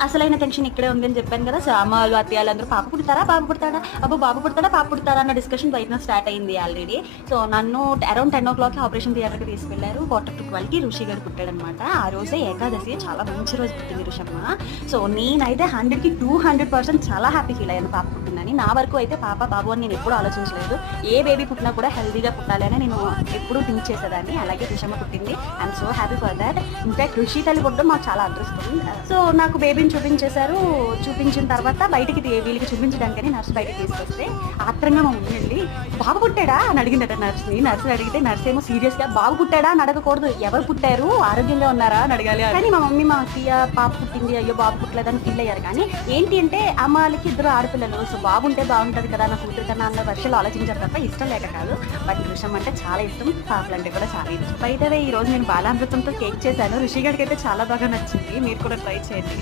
అసలైన టెన్షన్ ఇక్కడే ఉంది అని చెప్పాను కదా! సో, అమ్మ వాళ్ళు, అత్తయ్య వాళ్ళందరూ పాప పుడతారా? బాబు పుడతాడా? అబ్బో! బాబు పుడతాడా? పాప పుడతారా? అన్న డిస్కషన్ బయటన స్టార్ట్ అయింది ఆల్రెడీ. సో, నన్ను అరౌండ్ 10:00కి ఆపరేషన్ థియేటర్‌కి తీసుకెళ్లారు. 12:45కి రుషి గారు పుట్టాడనమాట. ఆ రోజే ఏకాదశి చాలా మంచి రోజు పుట్టింది రుషమ్మ. సో, నేనైతే 100కి 200% చాలా హ్యాపీ ఫీల్ అయ్యాను పాప పుట్టిందని. నా వరకు అయితే పాప, బాబు అని నేను ఎప్పుడూ ఆలోచించలేదు. ఏ బేబీ పుట్టినా కూడా హెల్తీగా పుట్టాలి అని నేను ఎప్పుడూ థింక్ చేసేదాన్ని. అలాగే రుషమ్మ పుట్టింది. I am so happy for that. In fact Rushi తల్లి పుట్టడం మాకు చాలా అదృష్టం. సో, నాకు బేబీని చూపించేశారు. చూపించిన తర్వాత బయటికి వీళ్ళకి చూపించడానికని నర్స్ బయటికి తీసుకొస్తే ఆత్రంగా మా మమ్మీ ఎళ్లి "బాబు పుట్టాడా?" అని అడిగిందట నర్స్‌ని. నర్స్‌ని అడిగితే నర్స్ ఏమో సీరియస్‌గా "బాబు పుట్టాడా?" అని అడగకూడదు. "ఎవరు పుట్టారు? ఆరోగ్యంగా ఉన్నారా?" అని అడగాలి. కానీ మా మమ్మీ, మా అత్తయ్య పాప పుట్టింది, అయ్యో బాబు పుట్టలేదని ఫీల్ అయ్యారు. కానీ ఏంటి అంటే అమ్మాయిలకి ఇద్దరు ఆడపిల్లలు. సో, బాబు ఉంటే బాగుంటది కదా నా కూతురు కన్నా అన్న వర్షాలు ఆలోచించారు తప్ప ఇష్టం లేక కాదు. బట్ రుషం అంటే చాలా ఇష్టం. పాపలంటే కూడా చాలా ఇష్టం. బై ద వే ఈరోజు నేను బాలామృతంతో కేక్ చేశాను. రుషి గారికైతే చాలా బాగా నచ్చింది. మీరు కూడా ట్రై చేయండి.